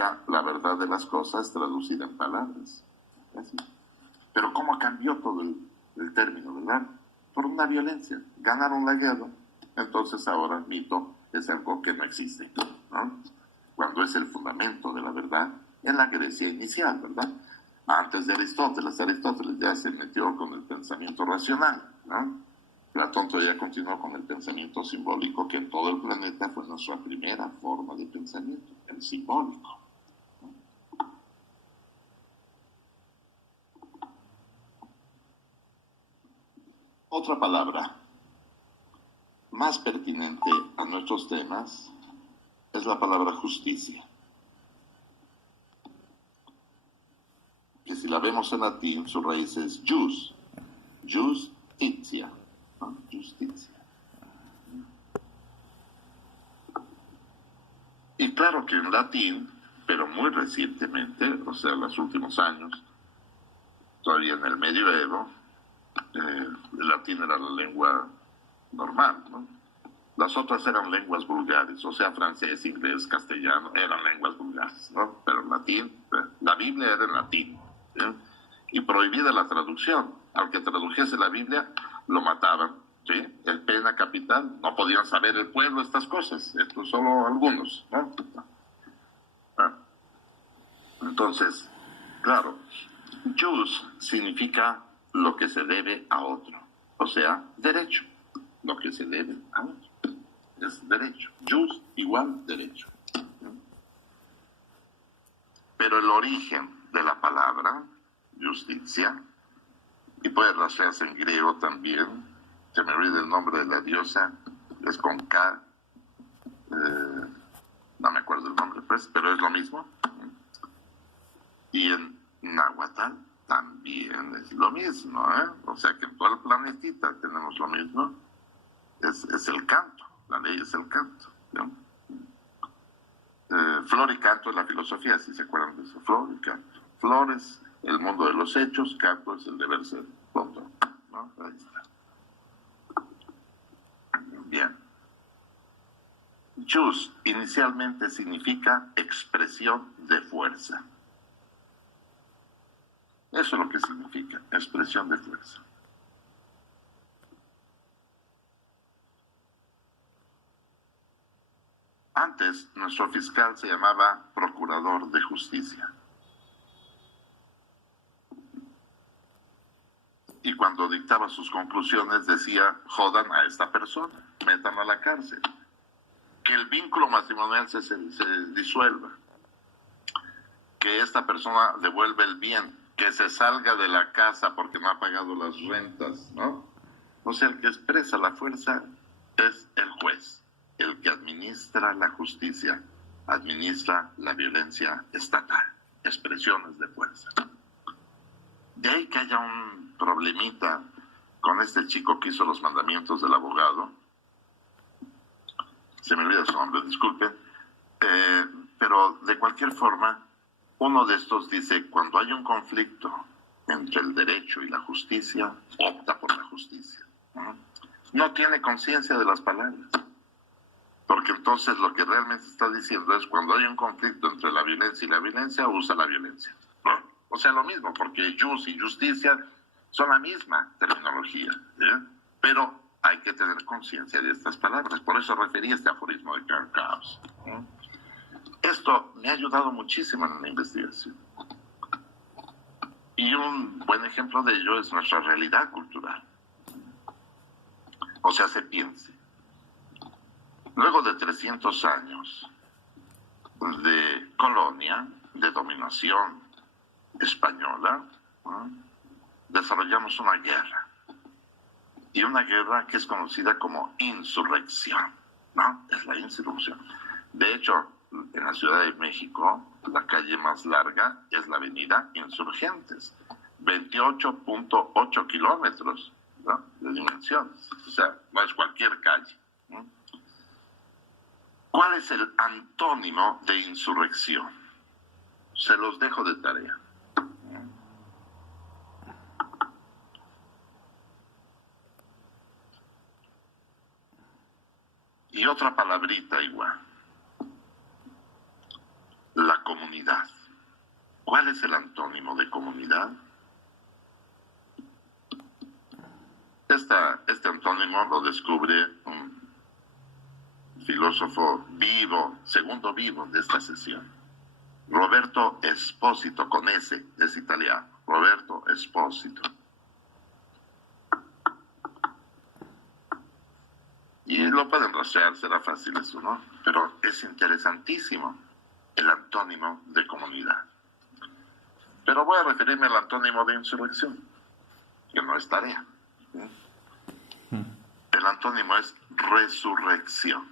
significa la verdad de las cosas traducida en palabras. Así. Pero ¿cómo cambió todo el término, verdad? Por una violencia. Ganaron la guerra, entonces ahora el mito es algo que no existe, ¿no? Cuando es el fundamento de la verdad en la Grecia inicial, ¿verdad? Antes de Aristóteles ya se metió con el pensamiento racional, ¿no? Platón todavía continuó con el pensamiento simbólico, que en todo el planeta fue nuestra primera forma de pensamiento, el simbólico. Otra palabra más pertinente a nuestros temas es la palabra justicia, que si la vemos en latín, su raíz es jus, justitia, ¿no? Justicia. Y claro que en latín, pero muy recientemente, o sea, en los últimos años, todavía en el medioevo, el latín era la lengua normal, ¿no? Las otras eran lenguas vulgares, o sea, francés, inglés, castellano, eran lenguas vulgares, ¿no? Pero el latín, la Biblia era en latín, ¿sí? Y prohibida la traducción. Al que tradujese la Biblia, lo mataban, ¿sí? El pena capital, no podían saber el pueblo estas cosas, esto solo algunos, ¿no? Entonces, claro, jus significa lo que se debe a otro, o sea, derecho, lo que se debe a otro. Es derecho. Jus igual derecho. Pero el origen de la palabra, justicia, y puede rastrearse en griego también, se me olvida el nombre de la diosa, es con K, no me acuerdo el nombre, pues, pero es lo mismo. Y en náhuatl también es lo mismo, ¿eh? O sea que en todo el planetita tenemos lo mismo. Es el canto. La ley es el canto, ¿no? Flor y canto es la filosofía, si se acuerdan de eso. Flor y canto. Flor es el mundo de los hechos, canto es el deber ser. Punto, ¿no? Ahí está. Bien. Jus inicialmente significa expresión de fuerza. Eso es lo que significa, expresión de fuerza. Antes, nuestro fiscal se llamaba Procurador de Justicia. Y cuando dictaba sus conclusiones decía, jodan a esta persona, metan a la cárcel. Que el vínculo matrimonial se disuelva. Que esta persona devuelva el bien. Que se salga de la casa porque no ha pagado las rentas, ¿no? O sea, el que expresa la fuerza es el juez. El que administra la justicia, administra la violencia estatal, expresiones de fuerza. De ahí que haya un problemita con este chico que hizo los mandamientos del abogado, se me olvida su nombre, disculpen, pero de cualquier forma, uno de estos dice, cuando hay un conflicto entre el derecho y la justicia, opta por la justicia. No tiene conciencia de las palabras. Porque entonces lo que realmente está diciendo es cuando hay un conflicto entre la violencia y la violencia, usa la violencia. O sea, lo mismo, porque jus y justicia son la misma terminología, ¿eh? Pero hay que tener conciencia de estas palabras. Por eso referí a este aforismo de Karl Kraus. Esto me ha ayudado muchísimo en la investigación. Y un buen ejemplo de ello es nuestra realidad cultural. O sea, se piense. Luego de 300 años de colonia, de dominación española, ¿no? Desarrollamos una guerra. Y una guerra que es conocida como insurrección, ¿no? Es la insurrección. De hecho, en la Ciudad de México, la calle más larga es la avenida Insurgentes. 28.8 kilómetros, ¿no? De dimensiones. O sea, no es cualquier calle, ¿no? ¿Cuál es el antónimo de insurrección? Se los dejo de tarea. Y otra palabrita igual. La comunidad. ¿Cuál es el antónimo de comunidad? Este antónimo lo descubre un filósofo vivo, segundo vivo de esta sesión, Roberto Esposito, con S, es italiano, Roberto Esposito. Y lo pueden rastrear, será fácil eso, ¿no? Pero es interesantísimo el antónimo de comunidad. Pero voy a referirme al antónimo de insurrección, que no es tarea. El antónimo es resurrección.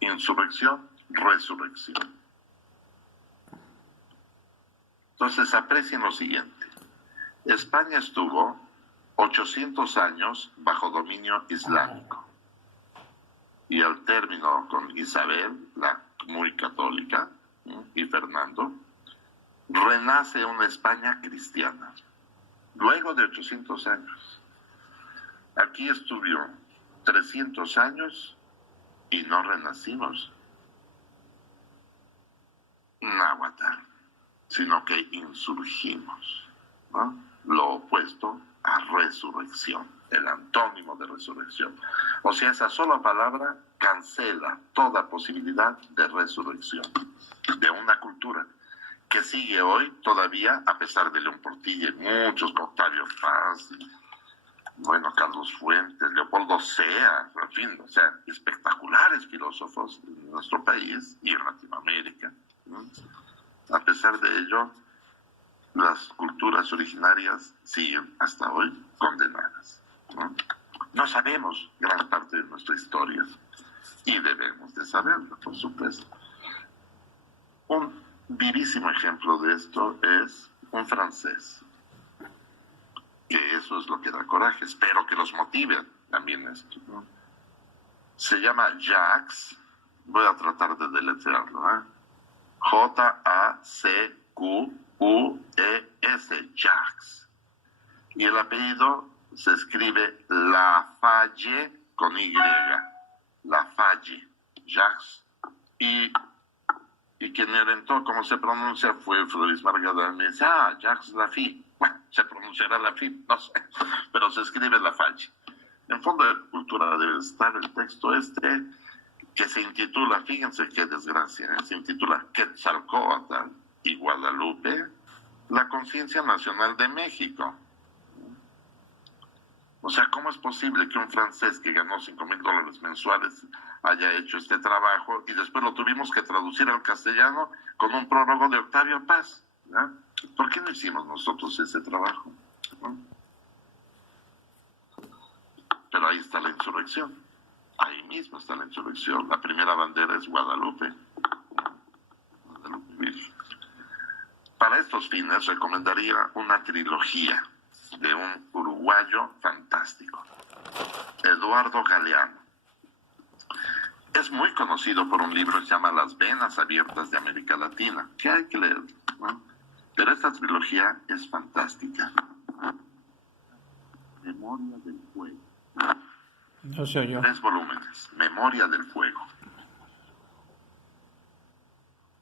Insurrección, resurrección. Entonces aprecien lo siguiente. España estuvo 800 años bajo dominio islámico. Y al término con Isabel, la muy católica, y Fernando, renace una España cristiana. Luego de 800 años. Aquí estuvieron 300 años y no renacimos. Náhuatl, sino que insurgimos, ¿no? Lo opuesto a resurrección, el antónimo de resurrección. O sea, esa sola palabra cancela toda posibilidad de resurrección de una cultura que sigue hoy todavía, a pesar de León Portilla y muchos, Octavio Paz, bueno, Carlos Fuentes, Leopoldo Sea, en fin, o sea, espectaculares filósofos en nuestro país y en Latinoamérica, ¿no? A pesar de ello, las culturas originarias siguen hasta hoy condenadas, ¿no? No sabemos gran parte de nuestra historia y debemos de saberla, por supuesto. Un vivísimo ejemplo de esto es un francés, que eso es lo que da coraje. Espero que los motive también esto, ¿no? Se llama Jacques, voy a tratar de deletrearlo, ¿eh? Jacques, Jacques. Y el apellido se escribe Lafalle con Y, Lafalle, Jacques. Y quien me orientó cómo se pronuncia fue Floris Margada. Me dice, Jacques Lafitte. Bueno, se pronunciará Lafitte, no sé, pero se escribe Lafalle. En Fondo de Cultura debe estar el texto que se intitula, fíjense qué desgracia, se intitula Quetzalcóatl y Guadalupe, la conciencia nacional de México. O sea, ¿cómo es posible que un francés que ganó $5,000 mensuales haya hecho este trabajo y después lo tuvimos que traducir al castellano con un prólogo de Octavio Paz? ¿No? ¿Por qué no hicimos nosotros ese trabajo? ¿No? Pero ahí está la insurrección. Ahí mismo está la insurrección. La primera bandera es Guadalupe. Guadalupe Virgen. Para estos fines recomendaría una trilogía de un uruguayo fantástico, Eduardo Galeano. Es muy conocido por un libro que se llama Las venas abiertas de América Latina, que hay que leer, ¿no? Pero esta trilogía es fantástica. Memoria del Fuego. No sé yo. 3 volúmenes. Memoria del Fuego.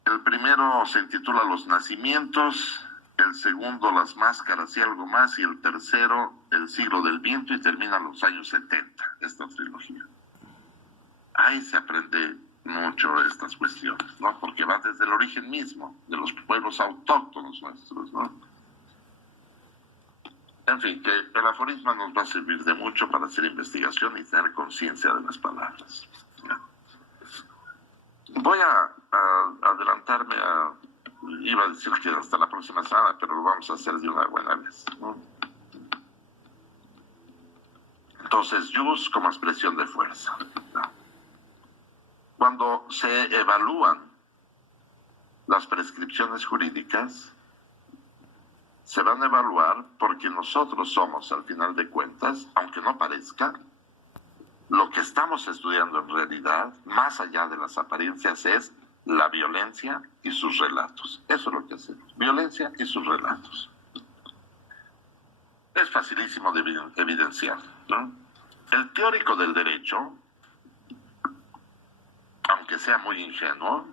El primero se intitula Los Nacimientos, el segundo Las Máscaras y algo más, y el tercero El Siglo del Viento, y termina en los años 70, esta trilogía. Ahí se aprende mucho de estas cuestiones, ¿no? Porque va desde el origen mismo, de los pueblos autóctonos nuestros, ¿no? En fin, que el aforisma nos va a servir de mucho para hacer investigación y tener conciencia de las palabras, ¿no? Voy a adelantarme iba a decir que hasta la próxima semana, pero lo vamos a hacer de una buena vez, ¿no? Entonces, jus como expresión de fuerza, ¿no? Cuando se evalúan las prescripciones jurídicas, se van a evaluar porque nosotros somos, al final de cuentas, aunque no parezca, lo que estamos estudiando en realidad, más allá de las apariencias, es la violencia y sus relatos. Eso es lo que hacemos, violencia y sus relatos. Es facilísimo de evidenciar, ¿no? El teórico del derecho, aunque sea muy ingenuo,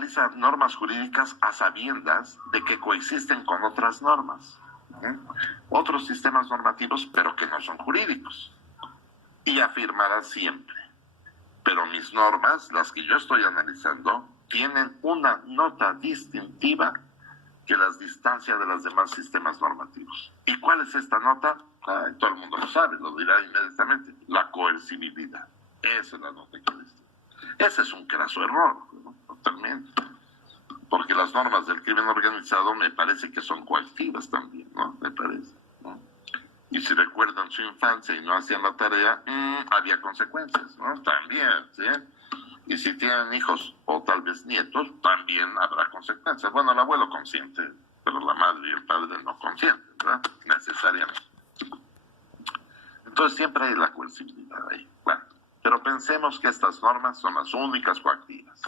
analiza normas jurídicas a sabiendas de que coexisten con otras normas, otros sistemas normativos, pero que no son jurídicos. Y afirmará siempre, pero mis normas, las que yo estoy analizando, tienen una nota distintiva que las distancia de los demás sistemas normativos. ¿Y cuál es esta nota? Todo el mundo lo sabe, lo dirá inmediatamente. La coercibilidad. Esa es la nota que distingue. Ese es un craso error, ¿no? Totalmente. Porque las normas del crimen organizado me parece que son coactivas también, ¿no? Me parece, ¿no? Y si recuerdan su infancia y no hacían la tarea, había consecuencias, ¿no? También, ¿sí? Y si tienen hijos o tal vez nietos, también habrá consecuencias. Bueno, el abuelo consiente, pero la madre y el padre no consienten, ¿verdad? Necesariamente. Entonces siempre hay la coercibilidad ahí. Bueno, pero pensemos que estas normas son las únicas coactivas.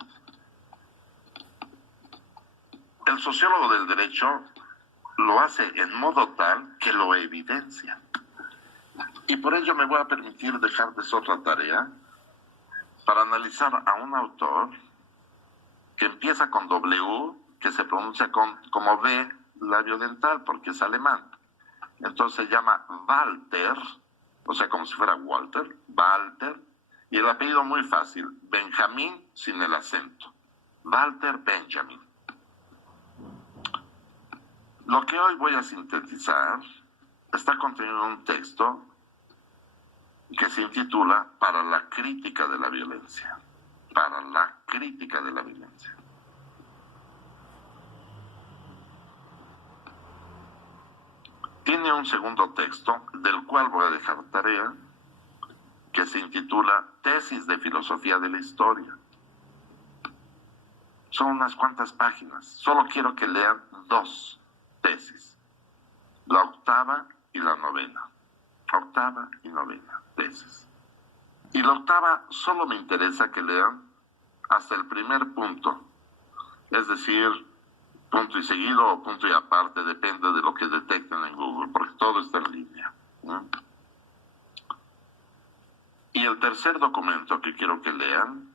El sociólogo del derecho lo hace en modo tal que lo evidencia. Y por ello me voy a permitir dejarles otra tarea para analizar a un autor que empieza con W, que se pronuncia como B labiodental porque es alemán. Entonces se llama Walter, o sea, como si fuera Walter, Walter, y el apellido muy fácil, Benjamín sin el acento. Walter Benjamin. Lo que hoy voy a sintetizar está contenido en un texto que se intitula Para la crítica de la violencia. Para la crítica de la violencia. Tiene un segundo texto, del cual voy a dejar tarea, que se intitula Tesis de Filosofía de la Historia. Son unas cuantas páginas. Solo quiero que lean 2 tesis. La octava y la novena. Octava y novena tesis. Y la octava solo me interesa que lean hasta el primer punto. Es decir, punto y seguido o punto y aparte, depende de lo que detecten en Google, porque todo está en línea, ¿no? Y el tercer documento que quiero que lean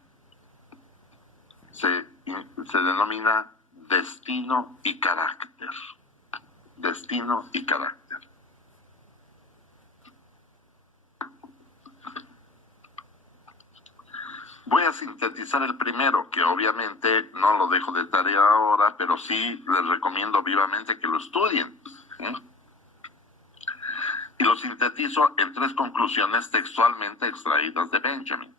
se denomina Destino y Carácter. Destino y Carácter. Voy a sintetizar el primero, que obviamente no lo dejo de tarea ahora, pero sí les recomiendo vivamente que lo estudien. Y lo sintetizo en 3 conclusiones textualmente extraídas de Benjamin.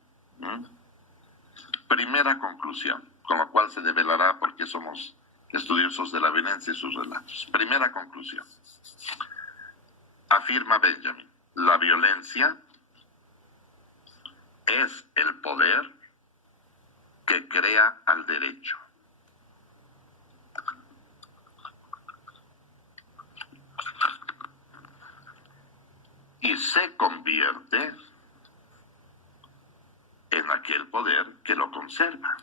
Primera conclusión, con la cual se develará por qué somos estudiosos de la violencia y sus relatos. Primera conclusión. Afirma Benjamin, la violencia es el poder que crea al derecho. Y se convierte en aquel poder que lo conserva.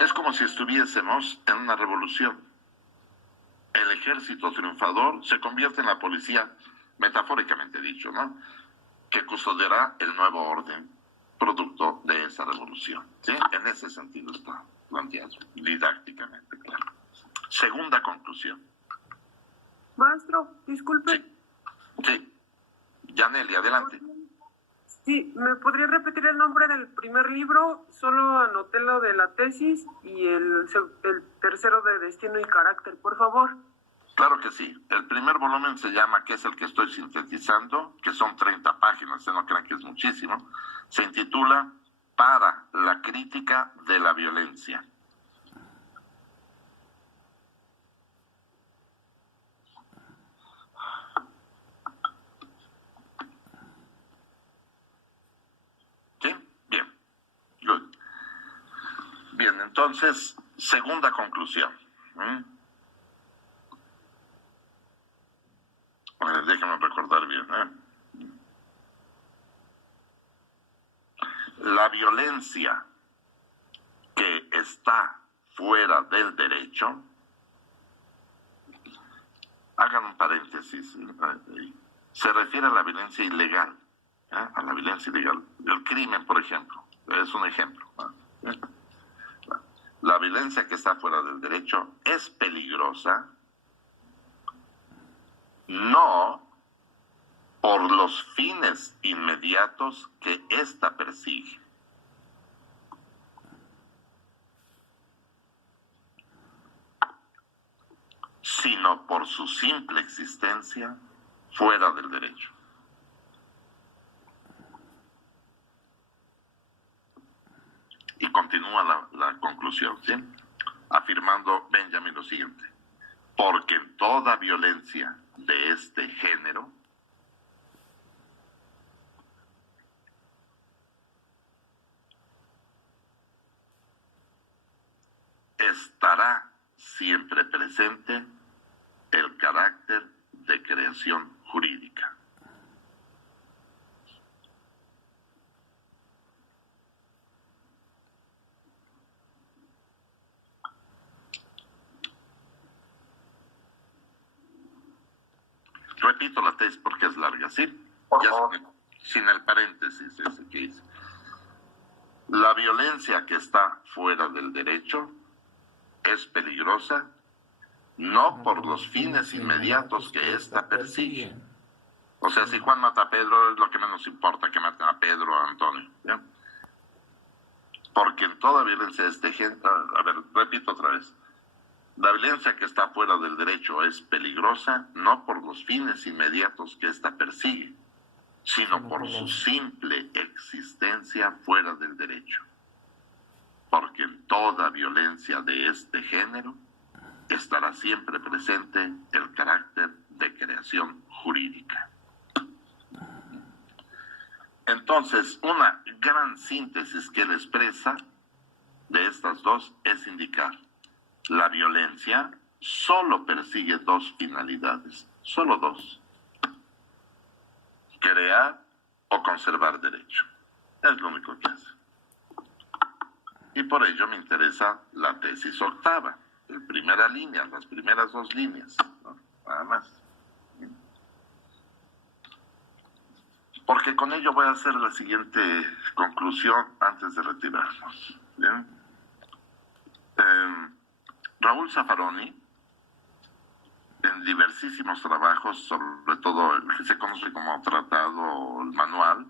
Es como si estuviésemos en una revolución. El ejército triunfador se convierte en la policía, metafóricamente dicho, ¿no? Que custodiará el nuevo orden, producto de esa revolución. ¿Sí? En ese sentido está planteado, didácticamente, claro. Segunda conclusión. Maestro, disculpe. Sí. Sí. Yaneli, adelante. Sí, ¿me podría repetir el nombre del primer libro? Solo anoté lo de la tesis y el tercero de Destino y Carácter, por favor. Claro que sí. El primer volumen se llama, que es el que estoy sintetizando, que son 30 páginas, no crean que es muchísimo. Se intitula Para la crítica de la violencia. ¿Sí? Bien. Good. Bien, entonces, segunda conclusión. Déjame recordar bien. La violencia que está fuera del derecho, hagan un paréntesis, se refiere a la violencia ilegal, a la violencia ilegal. El crimen, por ejemplo, es un ejemplo. La violencia que está fuera del derecho es peligrosa, no por los fines inmediatos que ésta persigue, sino por su simple existencia fuera del derecho. Y continúa la conclusión, ¿sí? Afirmando Benjamin lo siguiente: porque en toda violencia de este género estará siempre presente el carácter de creación jurídica. Repito la tesis porque es larga, ¿sí? Ya sin el paréntesis ese que dice. La violencia que está fuera del derecho es peligrosa, no por los fines inmediatos que ésta persigue. O sea, si Juan mata a Pedro, es lo que menos importa que maten a Pedro o a Antonio, ¿ya? Porque en toda violencia de este género, a ver, repito otra vez. La violencia que está fuera del derecho es peligrosa, no por los fines inmediatos que ésta persigue, sino por su simple existencia fuera del derecho. Porque en toda violencia de este género estará siempre presente el carácter de creación jurídica. Entonces, una gran síntesis que él expresa de estas dos es indicar: la violencia solo persigue dos finalidades, solo dos: crear o conservar derecho. Es lo único que hace. Y por ello me interesa la tesis octava, en primera línea, las primeras dos líneas, ¿no? Nada más. Porque con ello voy a hacer la siguiente conclusión antes de retirarnos. ¿Bien? Raúl Zaffaroni, en diversísimos trabajos, sobre todo el que se conoce como tratado o el manual,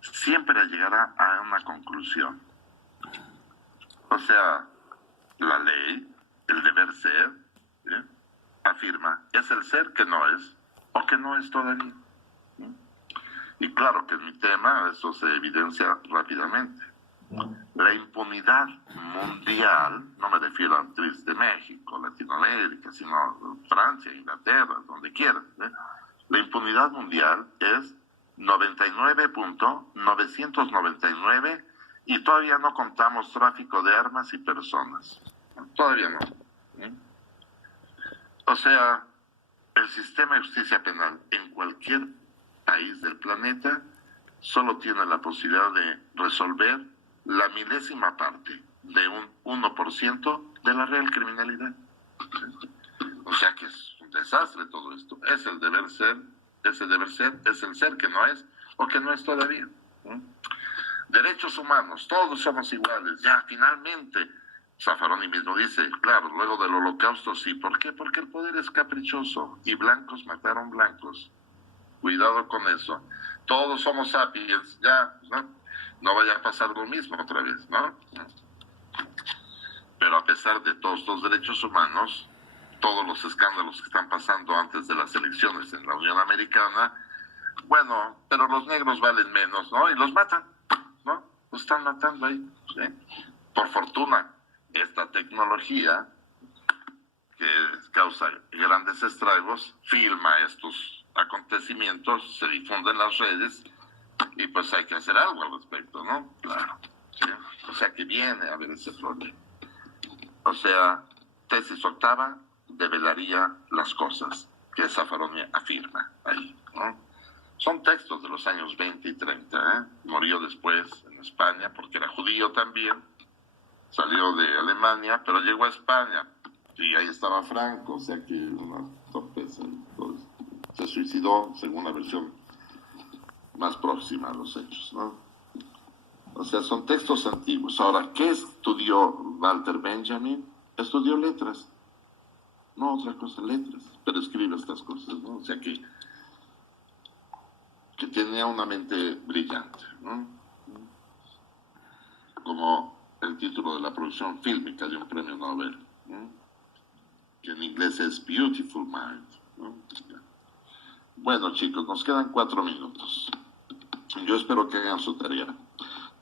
siempre llegará a una conclusión. O sea, la ley, el deber ser, ¿sí?, afirma, es el ser que no es o que no es todavía. ¿Sí? Y claro que en mi tema eso se evidencia rápidamente. La impunidad mundial, no me refiero a actriz de México, Latinoamérica, sino Francia, Inglaterra, donde quiera, ¿eh? La impunidad mundial es 99.999 y todavía no contamos tráfico de armas y personas. Todavía no. ¿Eh? O sea, el sistema de justicia penal en cualquier país del planeta solo tiene la posibilidad de resolver la milésima parte de un 1% de la real criminalidad. O sea que es un desastre todo esto. Es el deber ser, ese deber ser, es el ser que no es o que no es todavía. Derechos humanos, todos somos iguales. Ya, finalmente, Zaffaroni mismo dice, claro, luego del Holocausto sí. ¿Por qué? Porque el poder es caprichoso y blancos mataron blancos. Cuidado con eso. Todos somos sapiens, ya, ¿no? No vaya a pasar lo mismo otra vez, ¿no? Pero a pesar de todos los derechos humanos, todos los escándalos que están pasando antes de las elecciones en la Unión Americana, bueno, pero los negros valen menos, ¿no? Y los matan, ¿no? Los están matando ahí, ¿sí? Por fortuna, esta tecnología que causa grandes estragos, filma estos acontecimientos, se difunde en las redes y pues hay que hacer algo al respecto, ¿no? Claro. ¿Sí? O sea que viene a haber ese problema. O sea, tesis octava develaría las cosas que Zaffaroni afirma ahí, ¿no? Son textos de los años 20 y 30, ¿eh? Murió después en España porque era judío también, salió de Alemania, pero llegó a España y ahí estaba Franco, o sea que una torpeza. Entonces, se suicidó, según la versión más próxima a los hechos, ¿no? O sea, son textos antiguos. Ahora, ¿qué estudió Walter Benjamin? Estudió letras. No otra cosa, letras. Pero escribe estas cosas, ¿no? O sea que tenía una mente brillante, ¿no? Como el título de la producción fílmica de un premio Nobel, ¿no? Que en inglés es Beautiful Mind, ¿no? Bueno, chicos, nos quedan 4 minutos. Yo espero que hagan su tarea.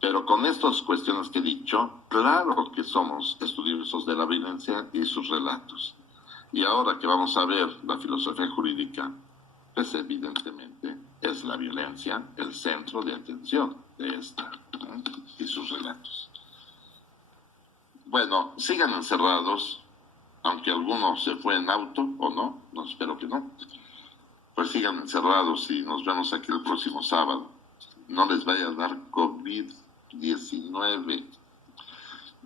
Pero con estas cuestiones que he dicho, claro que somos estudiosos de la violencia y sus relatos. Y ahora que vamos a ver la filosofía jurídica, pues evidentemente es la violencia el centro de atención de esta, ¿no? Y sus relatos. Bueno, sigan encerrados, aunque alguno se fue en auto o no, no espero que no. Pues sigan encerrados y nos vemos aquí el próximo sábado. No les vaya a dar COVID-19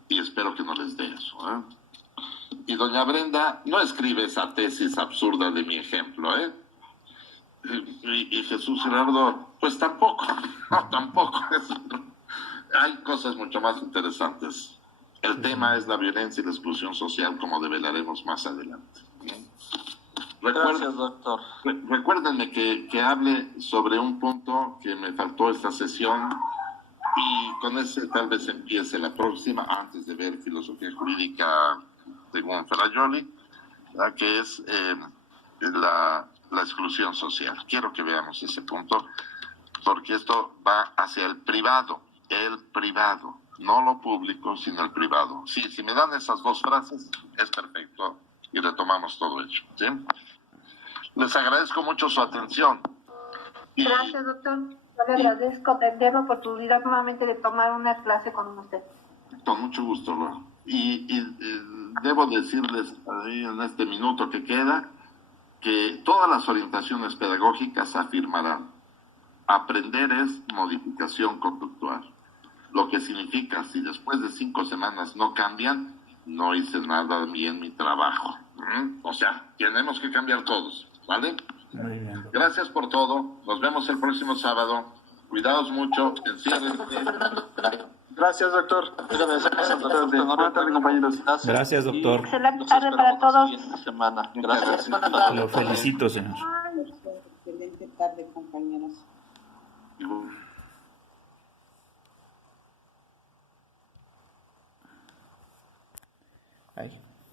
y espero que no les dé eso, ¿eh? Y doña Brenda no escribe esa tesis absurda de mi ejemplo, ¿eh? Y Jesús Gerardo, pues tampoco, no, tampoco. Hay cosas mucho más interesantes. El tema es la violencia y la exclusión social, como develaremos más adelante. Gracias, doctor. Recuérdenme que hable sobre un punto que me faltó esta sesión y con ese tal vez empiece la próxima, antes de ver filosofía jurídica de Gonfalaioli, que es la exclusión social. Quiero que veamos ese punto, porque esto va hacia el privado, no lo público, sino el privado. Sí, si me dan esas 2 frases, es perfecto, y retomamos todo hecho, ¿sí? Les agradezco mucho su atención. Gracias, doctor. Yo le agradezco tener la oportunidad nuevamente de tomar una clase con usted. Con mucho gusto, Laura. Y debo decirles ahí en este minuto que queda que todas las orientaciones pedagógicas afirmarán: aprender es modificación conductual. Lo que significa, si después de 5 semanas no cambian, no hice nada bien mi trabajo. O sea, tenemos que cambiar todos, ¿vale? Muy bien. Gracias por todo. Nos vemos el próximo sábado. Cuidaos mucho. Enciérrense. Gracias, doctor. Buenas tardes, compañeros. Gracias, doctor. Excelente tarde para todos. Semana. Gracias. Lo felicito, señor. Excelente tarde, compañeros.